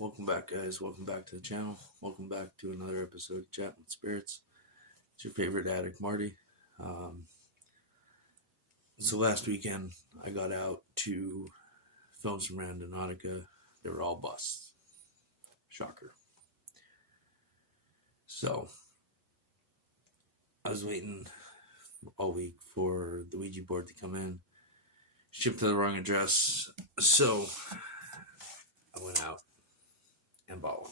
Welcome back, guys. Welcome back to the channel. Welcome back to another episode of Chat with Spirits. It's your favorite addict, Marty. So last weekend, I got out to film some Randonautica. They were all busts. Shocker. So, I was waiting all week for the Ouija board to come in. Shipped to the wrong address. So, I went out and bought one.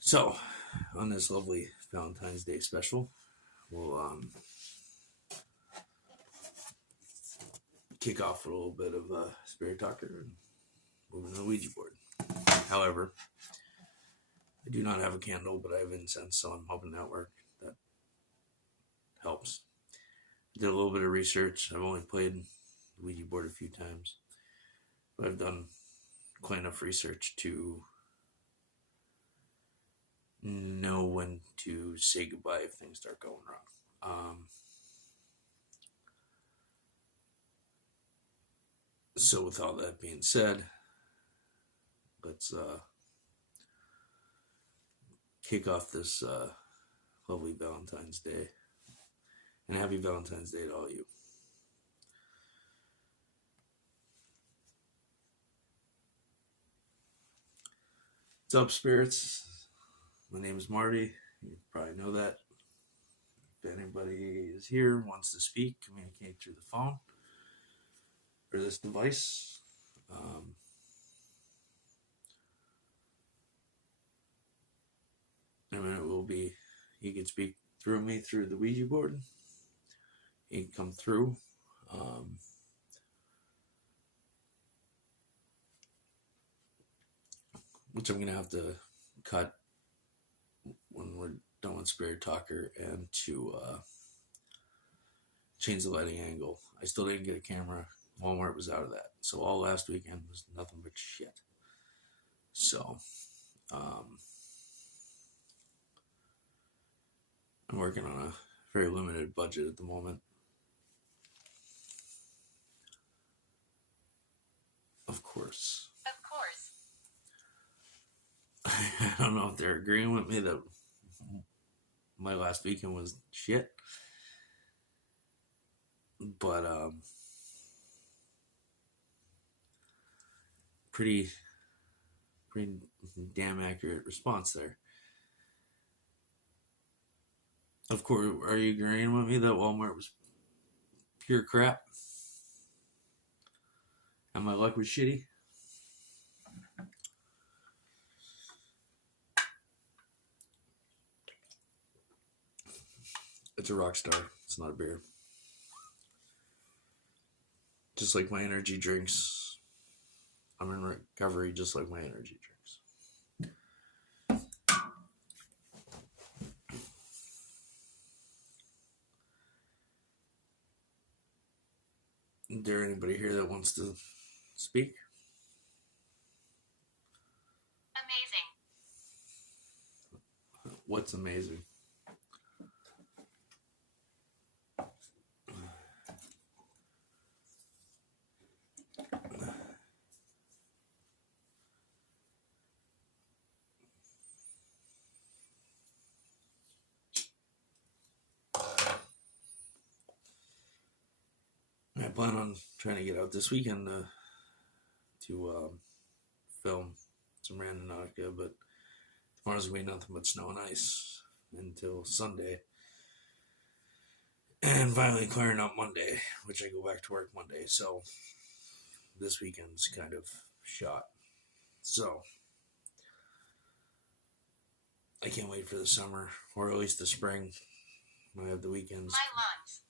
So, on this lovely Valentine's Day special, we'll kick off with a little bit of Spirit Talker and move into the Ouija board. However, I do not have a candle, but I have incense, so I'm hoping that works. That helps. Did a little bit of research. I've only played the Ouija board a few times, but I've done quite enough research to know when to say goodbye if things start going wrong. So with all that being said, let's kick off this lovely Valentine's Day. And happy Valentine's Day to all you. What's up, spirits? My name is Marty. You probably know that. If anybody is here, wants to speak, communicate through the phone or this device. And it will be, you can speak through me through the Ouija board. You can come through. Which I'm going to have to cut when we're done with Spirit Talker and to change the lighting angle. I still didn't get a camera. Walmart was out of that. So all last weekend was nothing but shit. So, I'm working on a very limited budget at the moment. Of course. I don't know if they're agreeing with me that my last weekend was shit. But, pretty damn accurate response there. Of course, are you agreeing with me that Walmart was pure crap? And my luck was shitty? It's a rock star. It's not a beer. Just like my energy drinks. I'm in recovery just like my energy drinks. Is there anybody here that wants to speak? Amazing. What's amazing? I plan on trying to get out this weekend to film some Randonautica, but tomorrow's going to be nothing but snow and ice until Sunday. And finally clearing up Monday, which I go back to work Monday. So this weekend's kind of shot. So I can't wait for the summer, or at least the spring, when I have the weekends. My lungs.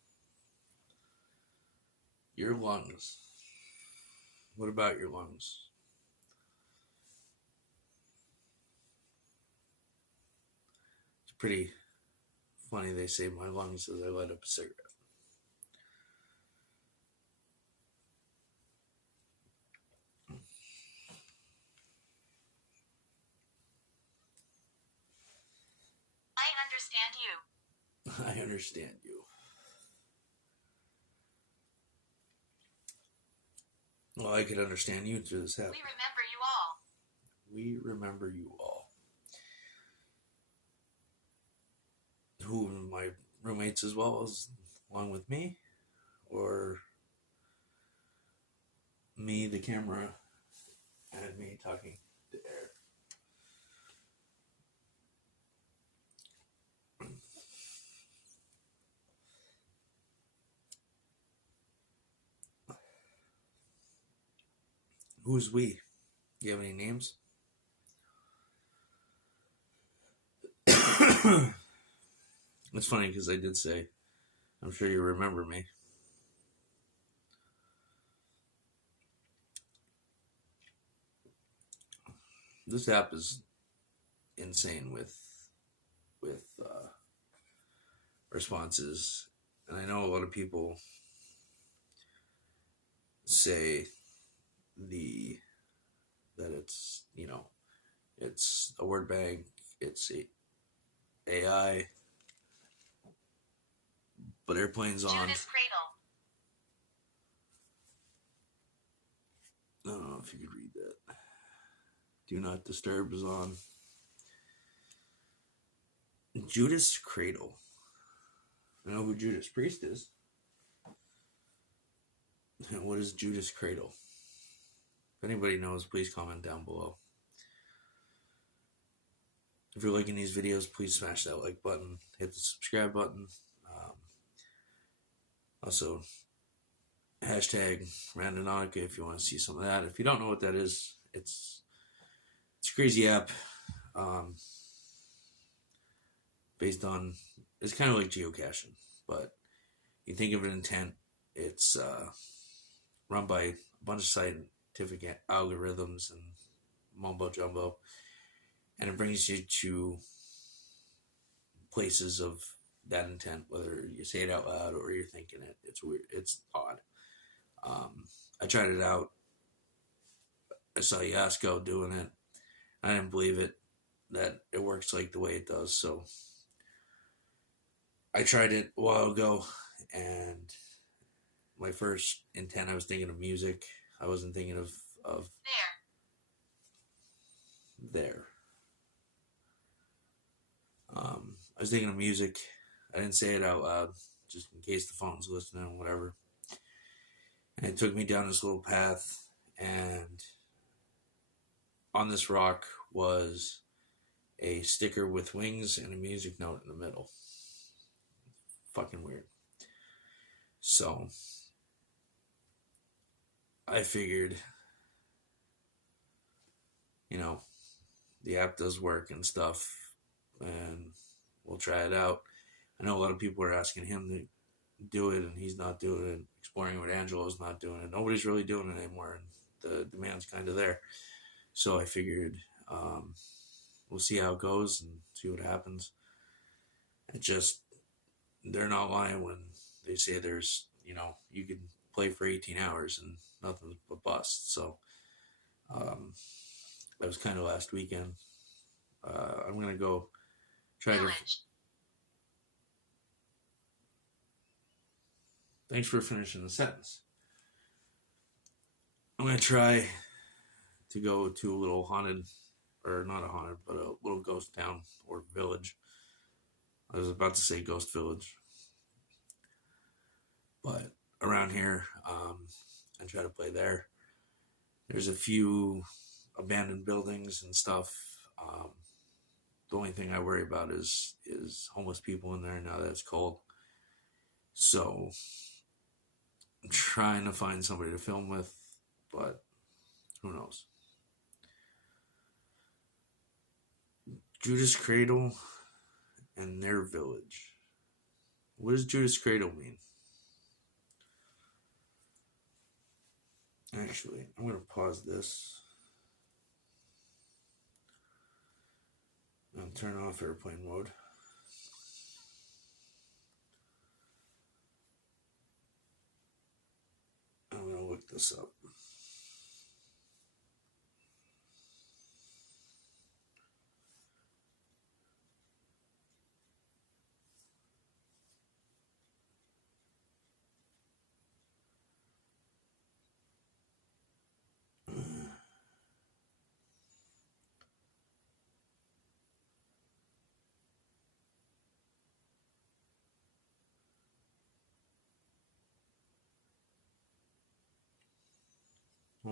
Your lungs. What about your lungs? It's pretty funny they say my lungs as I light up a cigarette. I understand you. I understand you. Well, I could understand you through this app. We remember you We remember you all. Who, my roommates as well as along with me, or me, the camera, and me talking to air. Who's we? Do you have any names? It's funny because I did say, I'm sure you remember me. This app is insane with responses, and I know a lot of people say that it's, you know, it's a word bank, it's AI, but airplanes on. Judas Cradle. I don't know if you could read that. Do not disturb is on. Judas Cradle. I know who Judas Priest is. What is Judas Cradle? If anybody knows, please comment down below. If you're liking these videos, please smash that like button, hit the subscribe button. Also, hashtag Randonautica if you want to see some of that. If you don't know what that is, it's a crazy app. Based on, it's kind of like geocaching, but you think of an intent, it's run by a bunch of scientific algorithms and mumbo jumbo, and it brings you to places of that intent, whether you say it out loud or you're thinking it. It's weird. It's odd. I tried it out. I saw Yasko doing it. I didn't believe it, that it works like the way it does. So I tried it a while ago, and my first intent, I was thinking of music. I wasn't thinking of there. I was thinking of music. I didn't say it out loud, just in case the phone's listening or whatever. And it took me down this little path, and on this rock was a sticker with wings and a music note in the middle. Fucking weird. So I figured, you know, the app does work and stuff, and we'll try it out. I know a lot of people are asking him to do it, and he's not doing it. Exploring with Angelo's not doing it. Nobody's really doing it anymore, and the demand's kind of there. So I figured we'll see how it goes and see what happens. It just, they're not lying when they say there's, you know, you can play for 18 hours and nothing but bust. So that was kind of last weekend. I'm going to go try to... Thanks for finishing the sentence. I'm going to try to go to a little haunted, or not a haunted, but a little ghost town or village. I was about to say ghost village, but around here, and try to play there. There's a few abandoned buildings and stuff. The only thing I worry about is homeless people in there now that it's cold. So I'm trying to find somebody to film with, but who knows? Judas Cradle and their village. What does Judas Cradle mean? Actually, I'm going to pause this and turn off airplane mode. I'm going to look this up.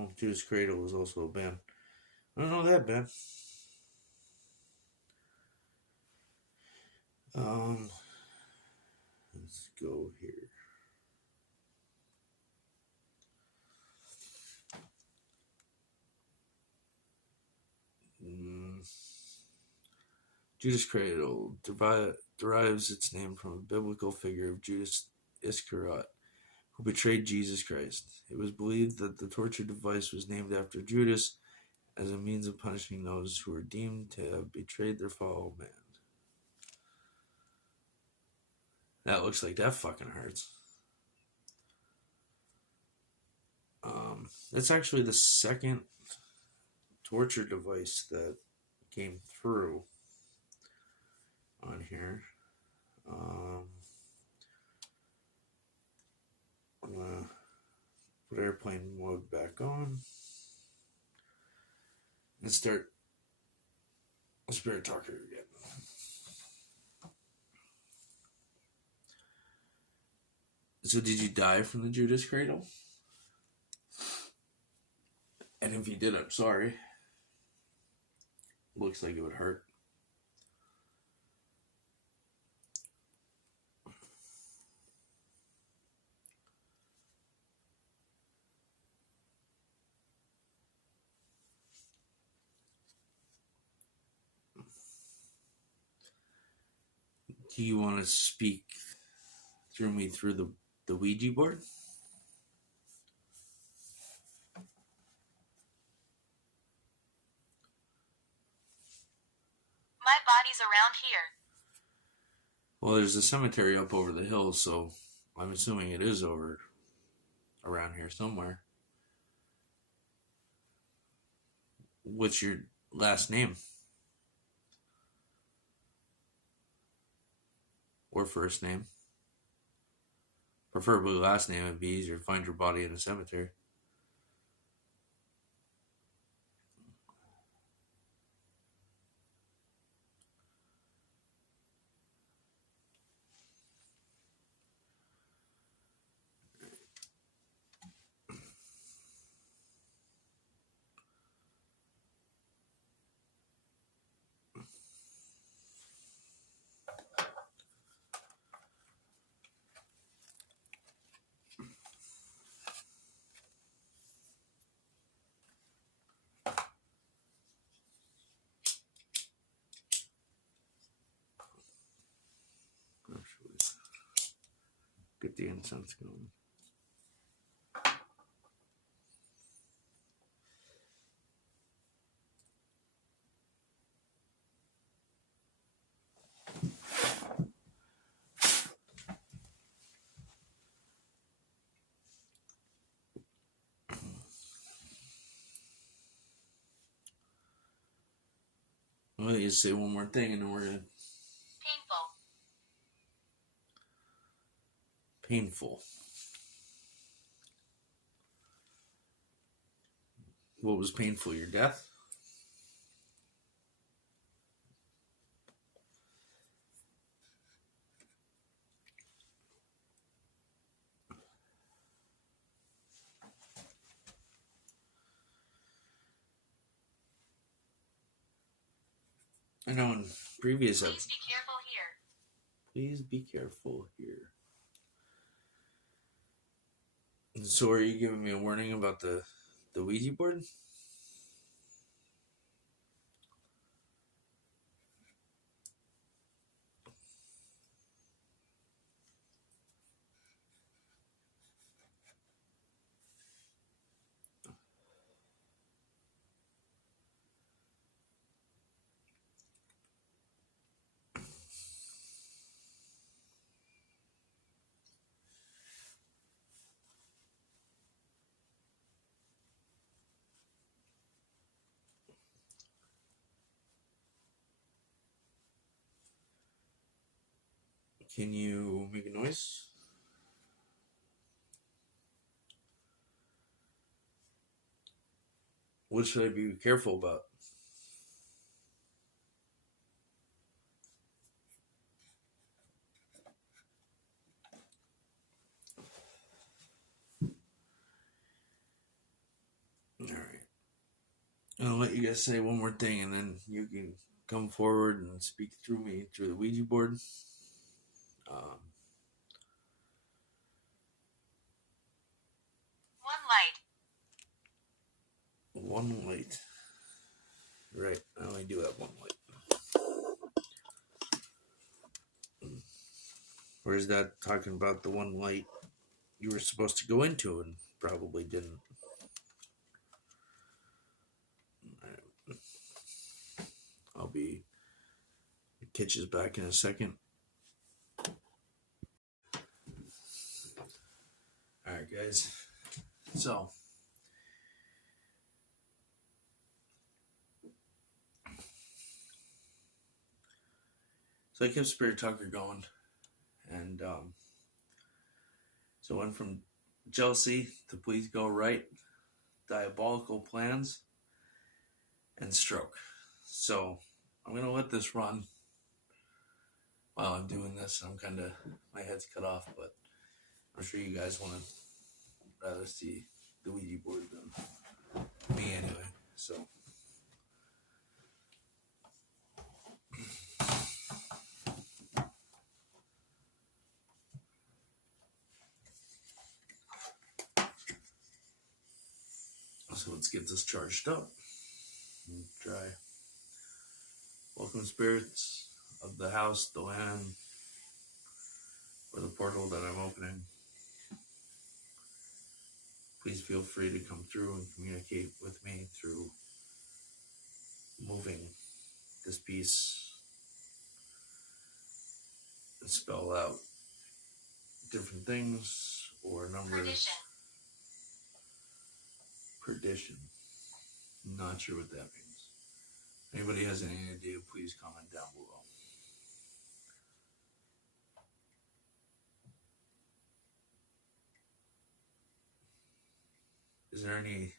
Oh, Judas Cradle was also a band. I don't know that band. Let's go here. Judas Cradle derives its name from a biblical figure of Judas Iscariot, who betrayed Jesus Christ. It was believed that the torture device was named after Judas as a means of punishing those who were deemed to have betrayed their fellow man. That looks like that fucking hurts. That's actually the second torture device that came through on here. I'm gonna put airplane mode back on and start Spirit Talker again. So did you die from the Judas Cradle? And if you did, I'm sorry. Looks like it would hurt. Do you want to speak through me through the Ouija board? My body's around here. Well, there's a cemetery up over the hill, so I'm assuming it is over around here somewhere. What's your last name? Or first name? Preferably last name, it'd be easier to find your body in a cemetery. Get the incense going. Well, you say one more thing and then we're gonna. Painful. What was painful? Your death? I know in previous episodes. Please be careful here. Please be careful here. So are you giving me a warning about the Ouija board? Can you make a noise? What should I be careful about? I'll let you guys say one more thing, and then you can come forward and speak through me through the Ouija board. One light. Right, I only do have one light. Where's that talking about the one light you were supposed to go into and probably didn't? I'll be Kitch's back in a second. Alright, guys. So I kept Spirit Talker going, and so it went from jealousy to please go right, diabolical plans, and stroke. So I'm gonna let this run while I'm doing this. My head's cut off, but I'm sure you guys want to rather see the Ouija board than me anyway. So let's get this charged up and try. Welcome, spirits of the house, the land, or the portal that I'm opening. Please feel free to come through and communicate with me through moving this piece and spell out different things or numbers. Perdition. Not sure what that means. Anybody has any idea, please comment down below. Is there any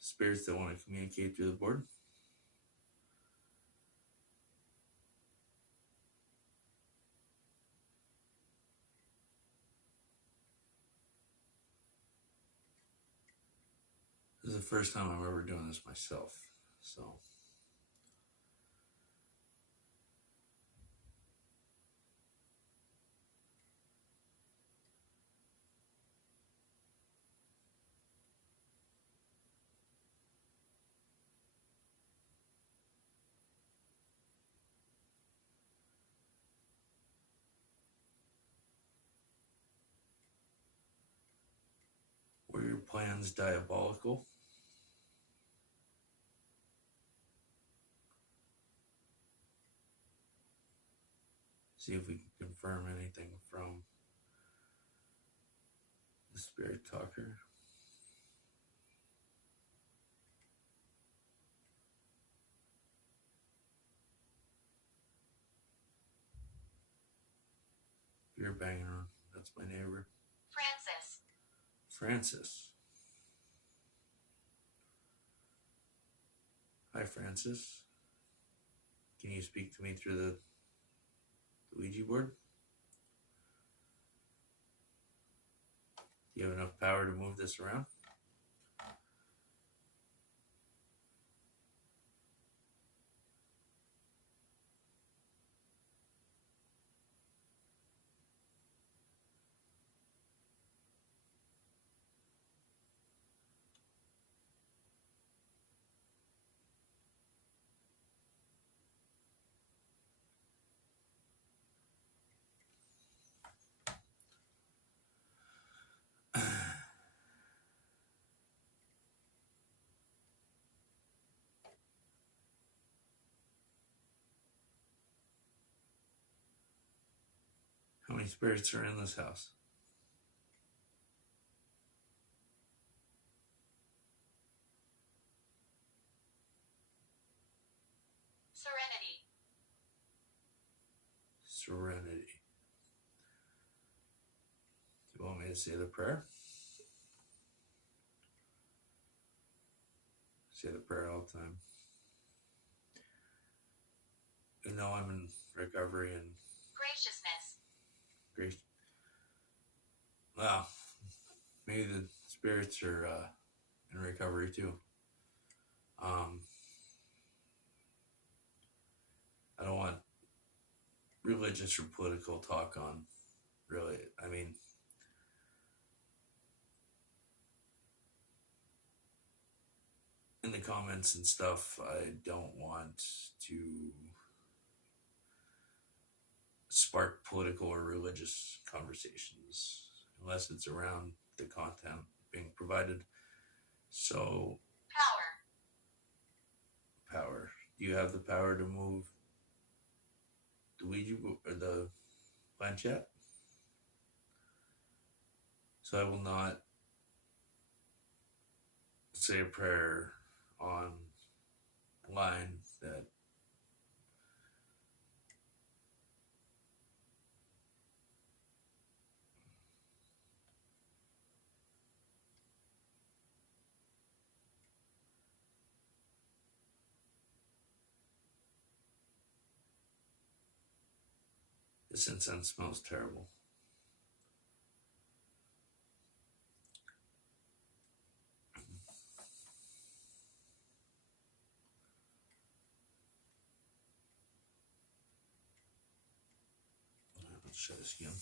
spirits that want to communicate through the board? This is the first time I'm ever doing this myself, so. Were your plans diabolical? See if we can confirm anything from the Spirit Talker. You're banging on. That's my neighbor. Francis. Hi, Francis. Can you speak to me through the Ouija board? Do you have enough power to move this around? How many spirits are in this house? Serenity. Do you want me to say the prayer? Say the prayer all the time. You know I'm in recovery and grace. Well, maybe the spirits are in recovery too. I don't want religious or political talk on, really. I mean, in the comments and stuff, I don't want to spark political or religious conversations unless it's around the content being provided. So, power. Do you have the power to move the Ouija or the planchette? So I will not say a prayer on line that this incense smells terrible. Let's try this again.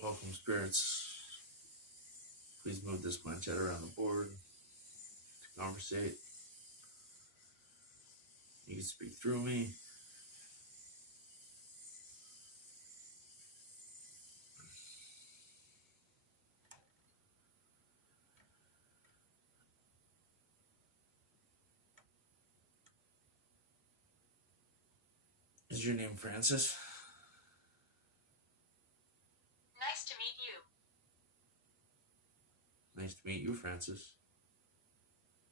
Welcome, spirits. Please move this planchette around the board to conversate. You can speak through me. Is your name Francis? Nice to meet you. Nice to meet you, Francis.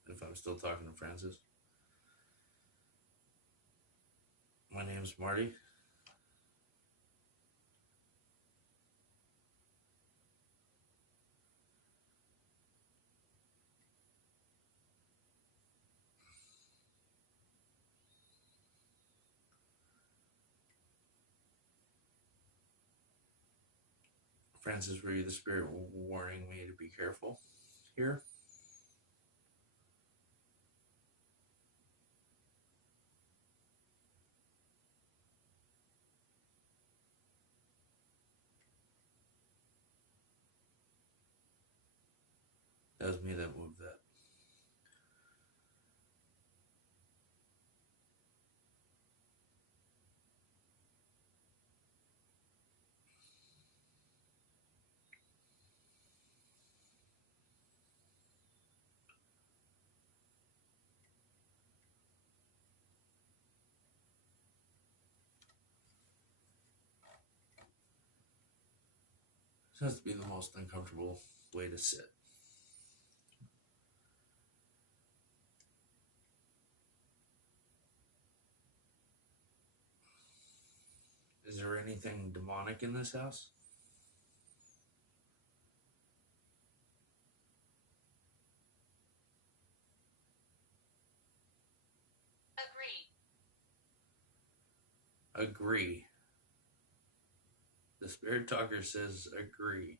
If I'm still talking to Francis. My name's Marty. Francis, were you the spirit warning me to be careful here? That was me that moved that. This has to be the most uncomfortable way to sit. Is there anything demonic in this house? Agreed. Agree. The spirit talker says agree.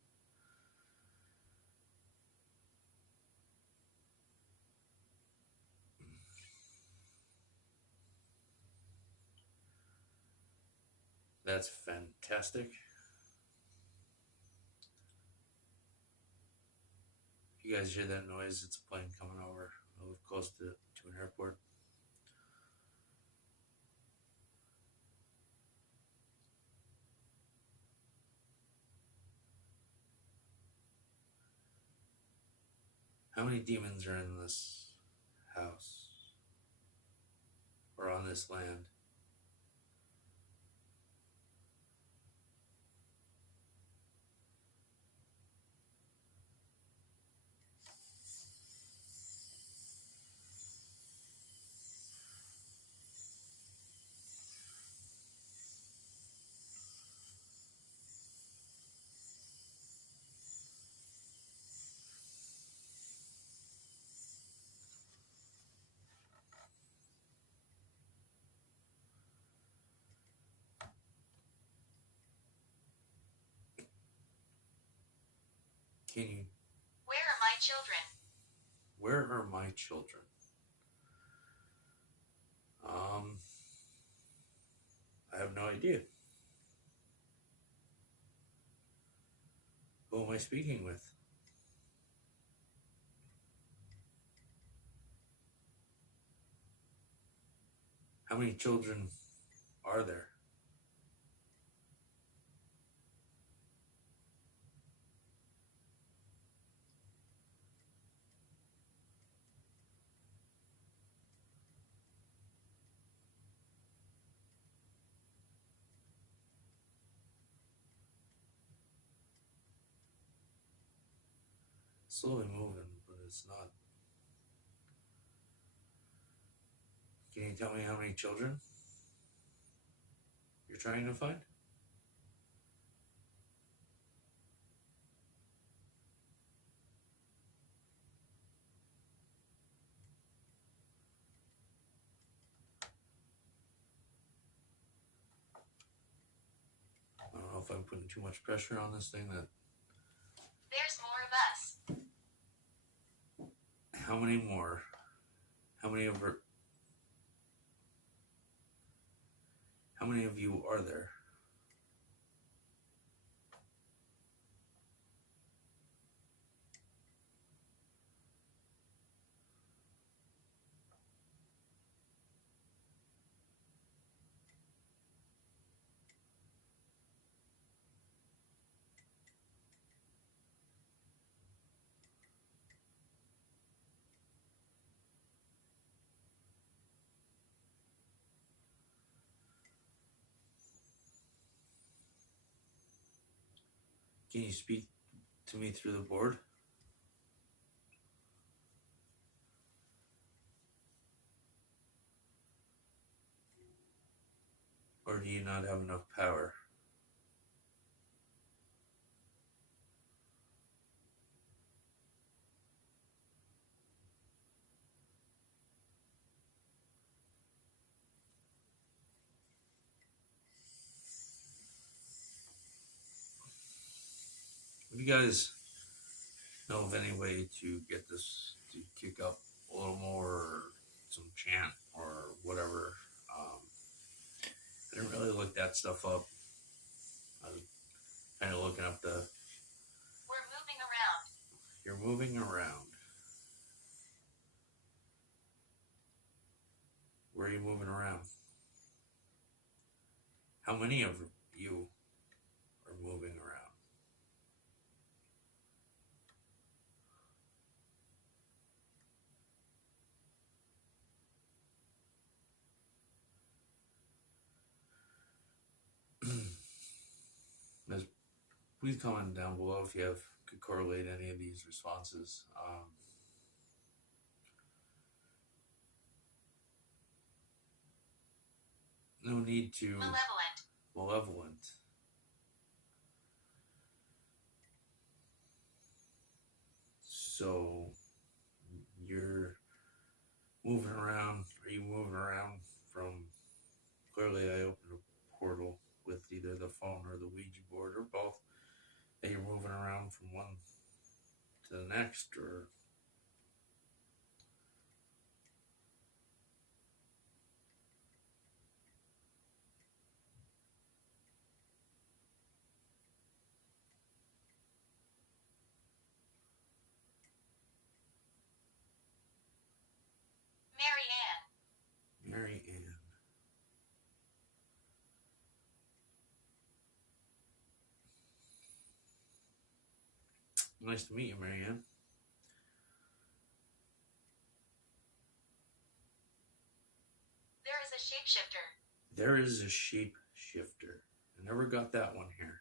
That's fantastic. If you guys hear that noise, it's a plane coming over. I live close to an airport. How many demons are in this house? Or on this land? Can you? Where are my children? Where are my children? I have no idea. Who am I speaking with? How many children are there? Slowly moving, but it's not. Can you tell me how many children you're trying to find? I don't know if I'm putting too much pressure on this thing. That There's more of us. how many more? How many of her? How many of you are there? Can you speak to me through the board? Or do you not have enough power? If you guys know of any way to get this to kick up a little more, or some chant or whatever, I didn't really look that stuff up. I was kind of looking up the. We're moving around. You're moving around. Where are you moving around? How many of you are moving around? Please comment down below if you could correlate any of these responses. No need to. Malevolent. So you're moving around. Are you moving around from? Clearly, I opened a portal with either the phone or the Ouija board or both. That you're moving around from one to the next, or Mary Ann. Nice to meet you, Mary Ann. There is a shapeshifter. There is a shapeshifter. I never got that one here.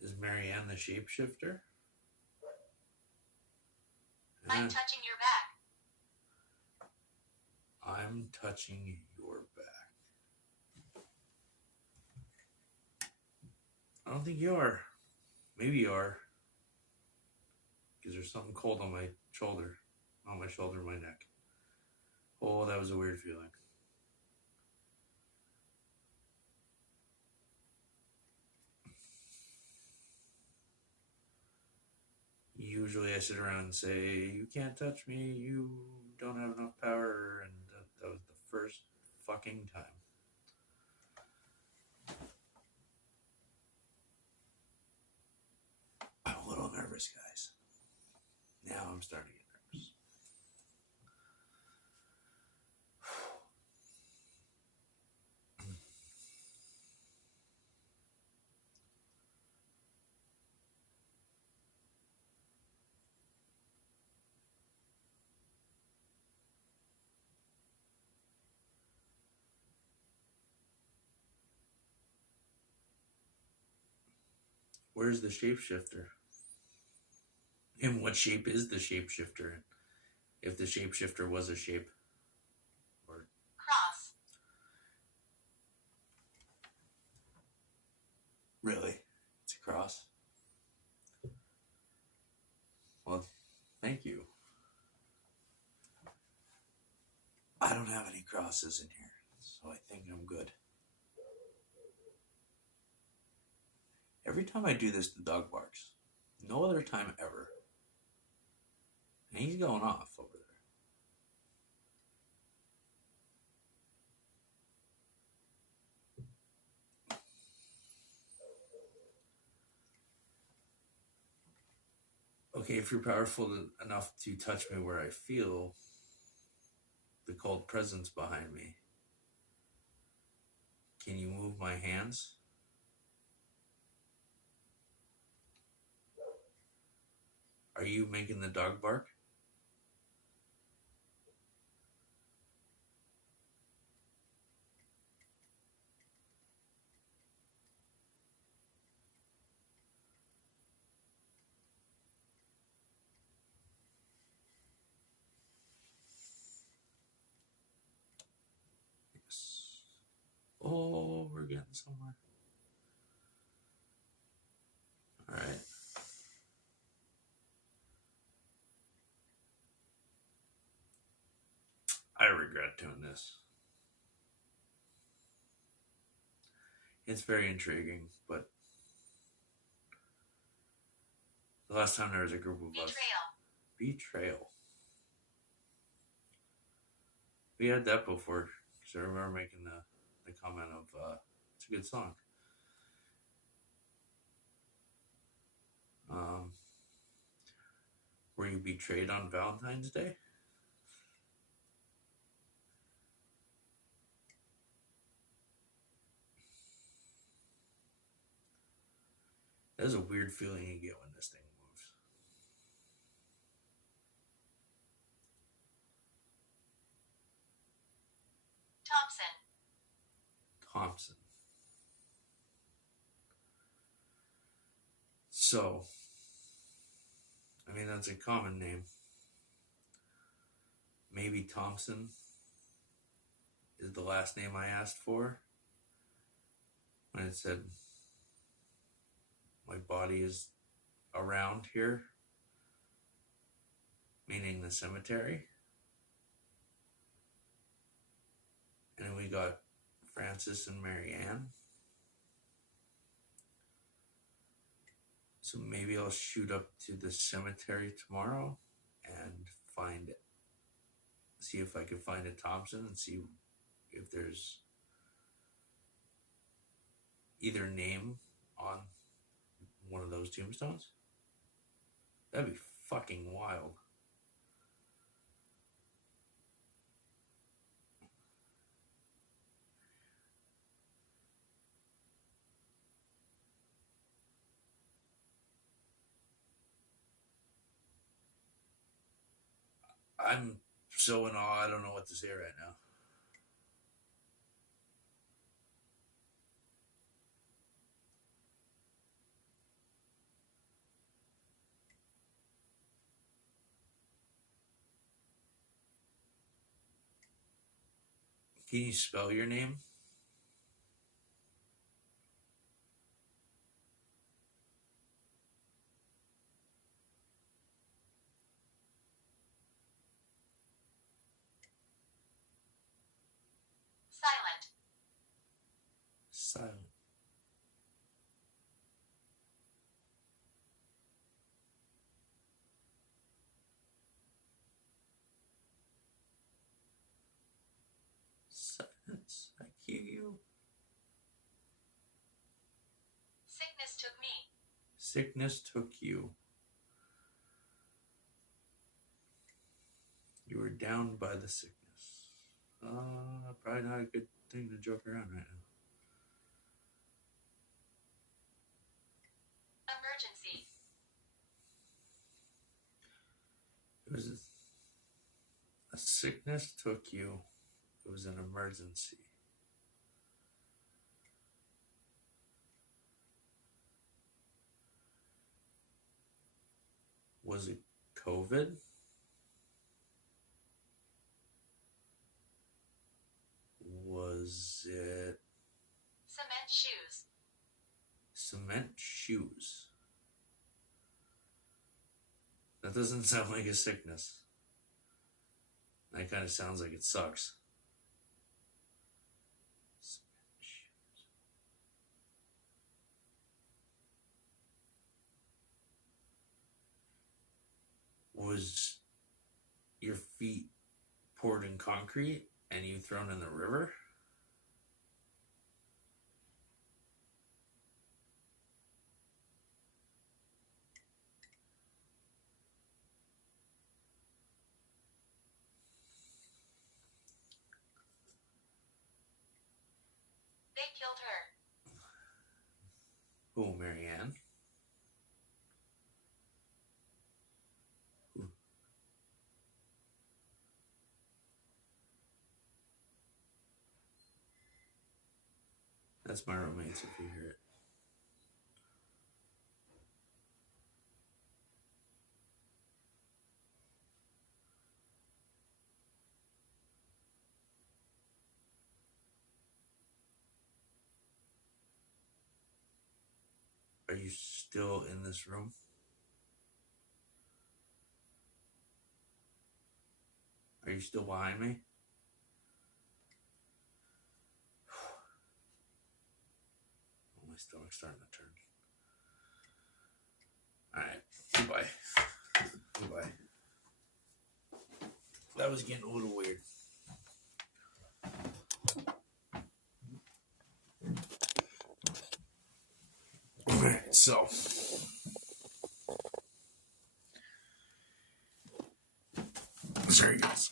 Is Mary Ann the shapeshifter? I'm touching your back. I'm touching your back. I don't think you are. Maybe you are. Because there's something cold on my shoulder. On my shoulder, my neck. Oh, that was a weird feeling. usually I sit around and say, "You can't touch me. You don't have enough power," and that was the first fucking time. I'm a little nervous, guys. Now I'm starting to get nervous. Where's the shapeshifter? And what shape is the shapeshifter? If the shapeshifter was a shape? Or Cross. really? It's a cross? Well, thank you. I don't have any crosses in here, so I think I'm good. Every time I do this, the dog barks. No other time ever. And he's going off over there. Okay, if you're powerful enough to touch me where I feel the cold presence behind me, can you move my hands? Are you making the dog bark? Yes. Oh, we're getting somewhere. All right. I regret doing this. It's very intriguing, but the last time there was a group of us. Betrayal. We had that before, because I remember making the comment of, it's a good song. Were you betrayed on Valentine's Day? That's a weird feeling you get when this thing moves. Thompson. So, I mean, that's a common name. Maybe Thompson is the last name I asked for when it said my body is around here, meaning the cemetery. And then we got Francis and Marianne. So maybe I'll shoot up to the cemetery tomorrow and find it. See if I can find a Thompson and see if there's either name on one of those tombstones. That'd be fucking wild. I'm so in awe, I don't know what to say right now. Can you spell your name? Silent. took me. Sickness took you. You were down by the sickness. Probably not a good thing to joke around right now. Emergency. It was a sickness took you. It was an emergency. Was it COVID? Was it Cement shoes. cement shoes? That doesn't sound like a sickness. That kind of sounds like it sucks. Cement shoes. Was your feet poured in concrete and you thrown in the river? They killed her. Oh, Marianne. Ooh. That's my romance if you hear it. Are you still in this room? Are you still behind me? Oh, my stomach's starting to turn. Alright, goodbye. Goodbye. That was getting a little weird. Alright, so sorry guys.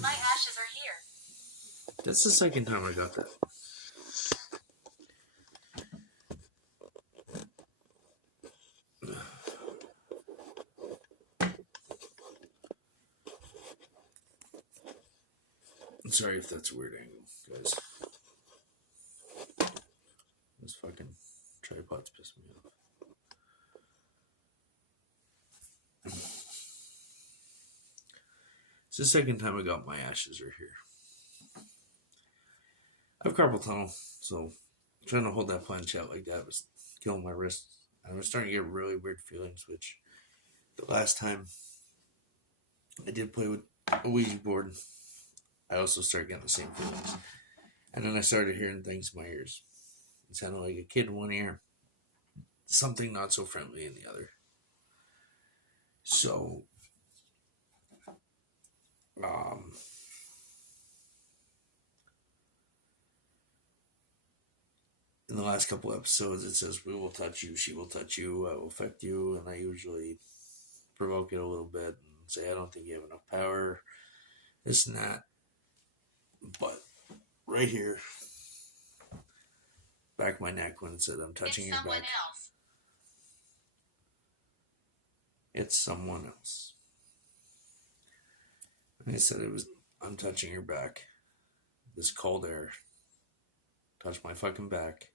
My ashes are here. That's the second time I got that. I'm sorry if that's a weird angle, guys. This fucking tripod's pissing me off. It's the second time I got my ashes are here. I have carpal tunnel, so trying to hold that planche out like that was killing my wrist. I was starting to get really weird feelings, which the last time I did play with a Ouija board, I also started getting the same feelings. And then I started hearing things in my ears. It sounded like a kid in one ear, something not so friendly in the other. So, in the last couple episodes, it says, we will touch you, she will touch you, I will affect you, and I usually provoke it a little bit and say, I don't think you have enough power, this and that. But right here, back of my neck, when it said, I'm touching It's your someone back, else. it's someone else. And I said, I'm touching your back. This cold air touched my fucking back.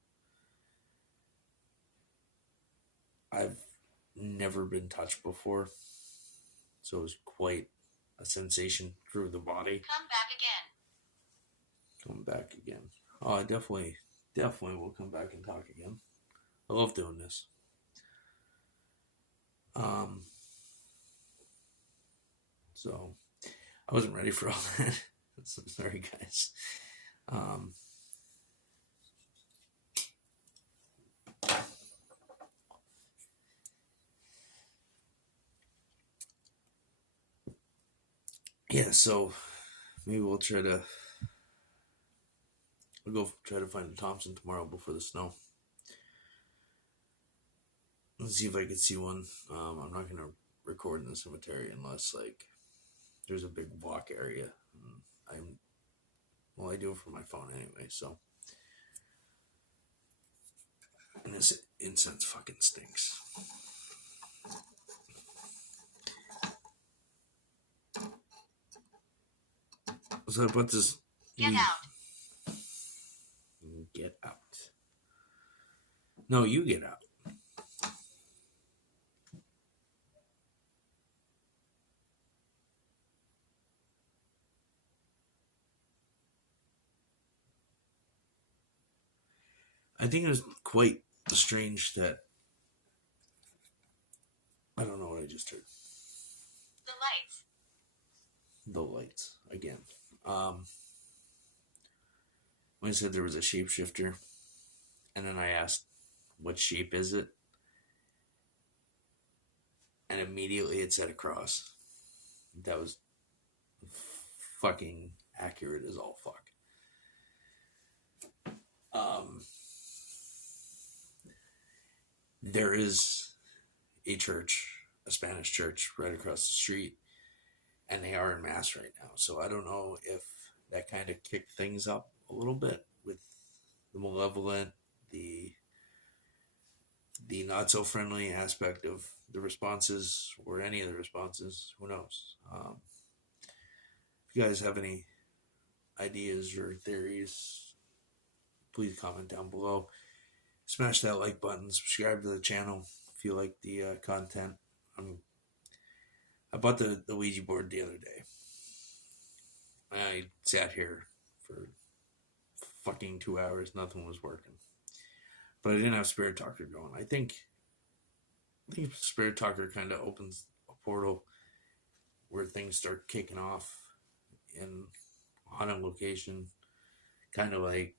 I've never been touched before, so it was quite a sensation through the body. Come back again. Come back again. Oh, I definitely will come back and talk again. I love doing this. So I wasn't ready for all that. So sorry, guys. Yeah, so maybe we'll try to I'll go try to find a Thompson tomorrow before the snow. Let's see if I can see one. I'm not gonna record in the cemetery unless like there's a big walk area. I do it for my phone anyway. So, and this incense fucking stinks. So I bought this. Get out. Get out. No, you get out. I think it was quite strange that I don't know what I just heard. The lights. The lights again. When I said there was a shapeshifter, and then I asked, "What shape is it?" And immediately it said a cross. That was fucking accurate as all fuck. There is a church, a Spanish church, right across the street, and they are in mass right now. So I don't know if that kind of kicked things up a little bit with the malevolent, the not so friendly aspect of the responses, or any of the responses. Who knows? If you guys have any ideas or theories, please comment down below. Smash that like button, subscribe to the channel if you like the content. I bought the Ouija board the other day. I sat here for fucking 2 hours, nothing was working. But I didn't have Spirit Talker going. I think Spirit Talker kind of opens a portal where things start kicking off on a location, kind of like,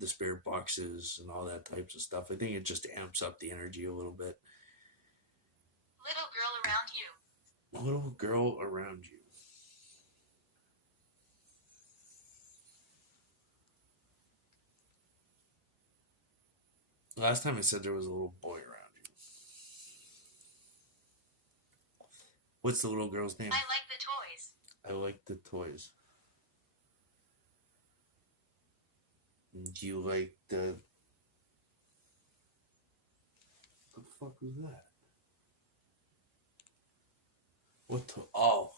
the spirit boxes and all that types of stuff. I think it just amps up the energy a little bit. Little girl around you. Little girl around you. Last time I said there was a little boy around you. What's the little girl's name? I like the toys. I like the toys. Do you like the fuck was that? What the? Oh.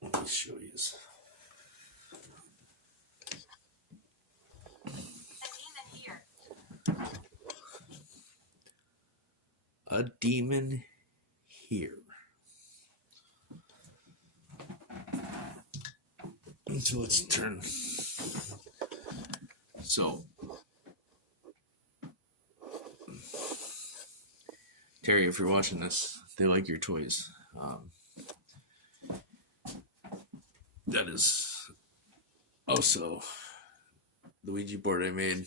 Let me show you. A demon here. So let's turn. So, Terry, if you're watching this, they like your toys. That is also the Ouija board I made.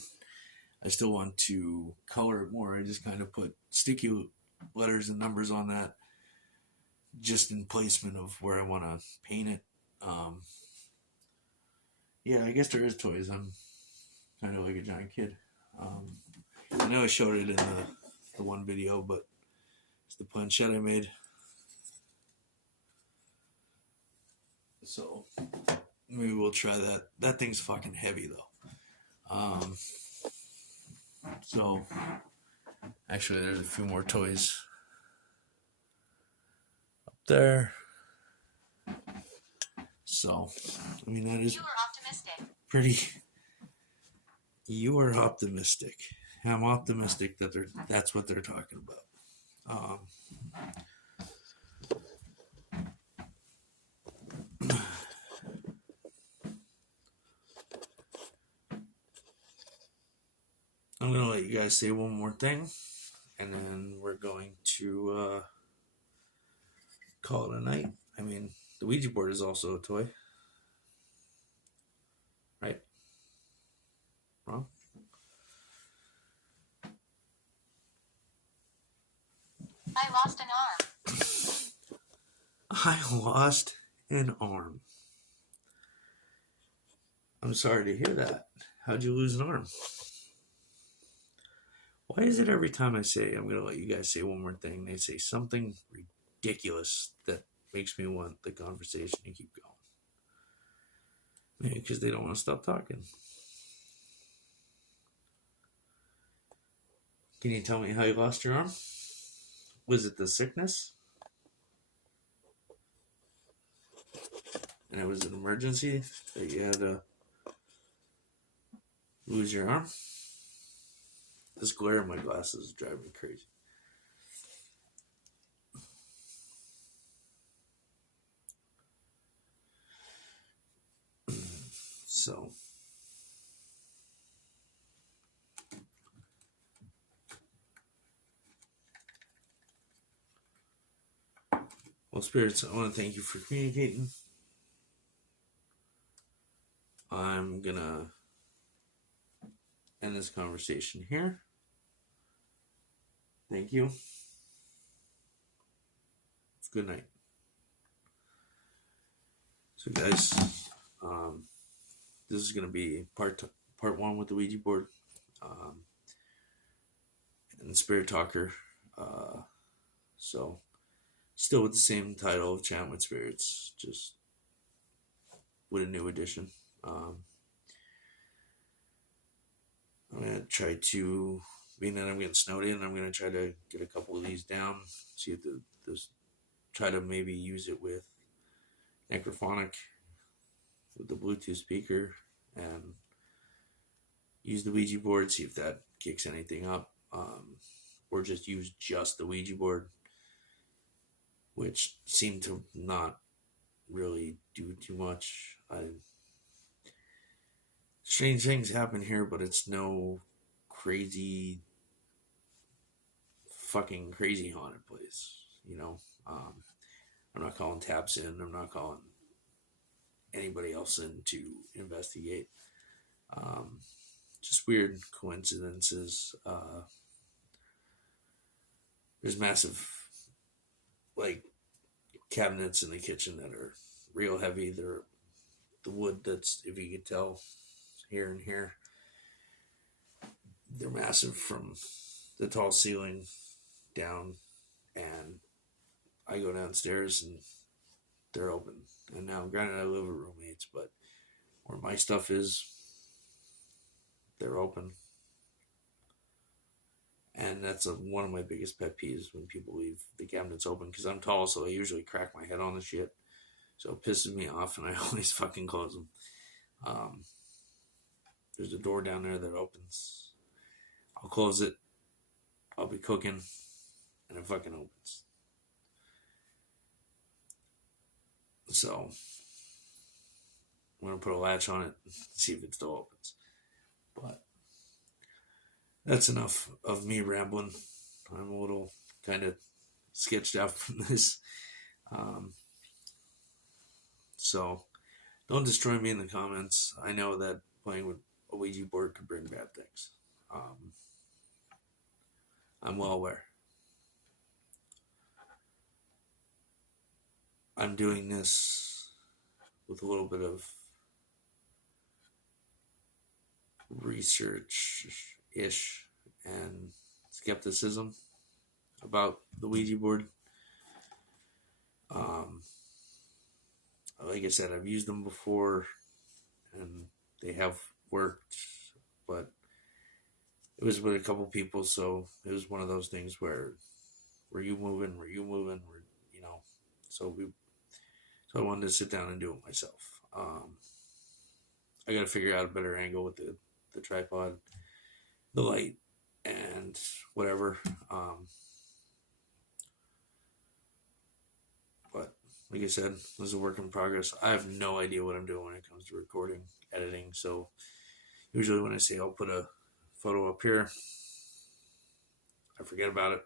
I still want to color it more. I just kind of put sticky letters and numbers on that, just in placement of where I want to paint it. Yeah, I guess there is toys. I'm kind of like a giant kid. I know I showed it in the one video, but it's the planchette I made. So maybe we'll try that. That thing's fucking heavy though. So actually there's a few more toys up there. So I mean, that is You are optimistic. pretty. You are optimistic. I'm optimistic that that's what they're talking about. I'm going to let you guys say one more thing, and then we're going to call it a night. I mean, the Ouija board is also a toy. Right? Wrong? I lost an arm. I lost an arm. I'm sorry to hear that. How'd you lose an arm? Why is it every time I say, I'm going to let you guys say one more thing, they say something ridiculous that makes me want the conversation to keep going? Maybe because they don't want to stop talking. Can you tell me how you lost your arm? Was it the sickness? And it was an emergency that you had to lose your arm? This glare in my glasses is driving me crazy. So, well, spirits, I want to thank you for communicating. I'm gonna end this conversation here. Thank you. Good night. So, guys, this is gonna be part one with the Ouija board, and the Spirit Talker. So, still with the same title of Chat with Spirits, just with a new edition. I'm gonna try to, being that I'm getting snowed in, I'm gonna try to get a couple of these down. See if try to maybe use it with Necrophonic, with the Bluetooth speaker, and use the Ouija board. See if that kicks anything up, or just use just the Ouija board, which seemed to not really do too much. Strange things happen here, but it's no crazy, fucking crazy haunted place, you know. I'm not calling taps in. I'm not calling anybody else in to investigate. Just weird coincidences. There's massive, like, cabinets in the kitchen that are real heavy. They're the wood that's, if you could tell, here and here. They're massive from the tall ceiling down, and I go downstairs and they're open. And now, granted, I live with roommates, but where my stuff is, they're open. And that's one of my biggest pet peeves, when people leave the cabinets open, because I'm tall, so I usually crack my head on the shit. So it pisses me off, and I always fucking close them. There's a door down there that opens. I'll close it. I'll be cooking, and it fucking opens. So I'm going to put a latch on it and see if it still opens. But that's enough of me rambling. I'm a little kind of sketched out from this. So don't destroy me in the comments. I know that playing with a Ouija board could bring bad things. I'm well aware. I'm doing this with a little bit of research-ish and skepticism about the Ouija board. Like I said, I've used them before, and they have worked, but it was with a couple people, so it was one of those things where, were you moving? You know, so I wanted to sit down and do it myself. I got to figure out a better angle with the tripod, the light, and whatever. But like I said, this is a work in progress. I have no idea what I'm doing when it comes to recording, editing. So usually when I say I'll put a photo up here, I forget about it,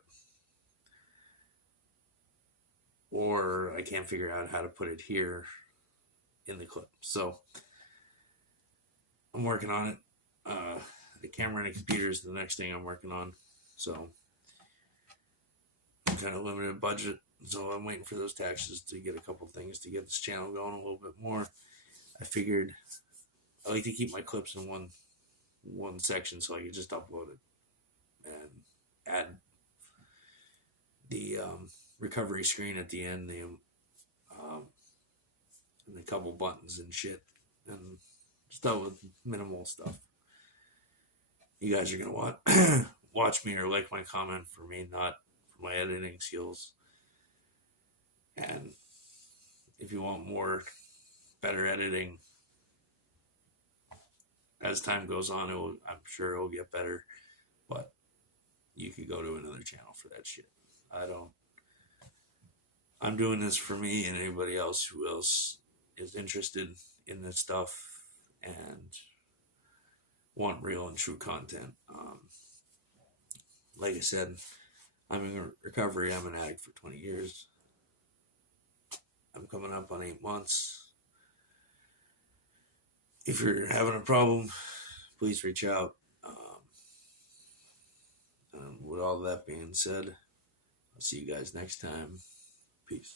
or I can't figure out how to put it here in the clip. So I'm working on it. The camera and the computer is the next thing I'm working on. So I'm kind of limited budget, So I'm waiting for those taxes to get a couple things to get this channel going a little bit more. I figured I like to keep my clips in one section so I can just upload it and add the recovery screen at the end, and a couple buttons and shit, and stuff with minimal stuff. You guys are gonna watch me or like my comment for me, not for my editing skills. And if you want more better editing, as time goes on, I'm sure it'll get better. But you could go to another channel for that shit. I'm doing this for me and anybody else who else is interested in this stuff and want real and true content. Like I said, I'm in recovery. I'm an addict for 20 years. I'm coming up on 8 months. If you're having a problem, please reach out. With all that being said, I'll see you guys next time. Peace.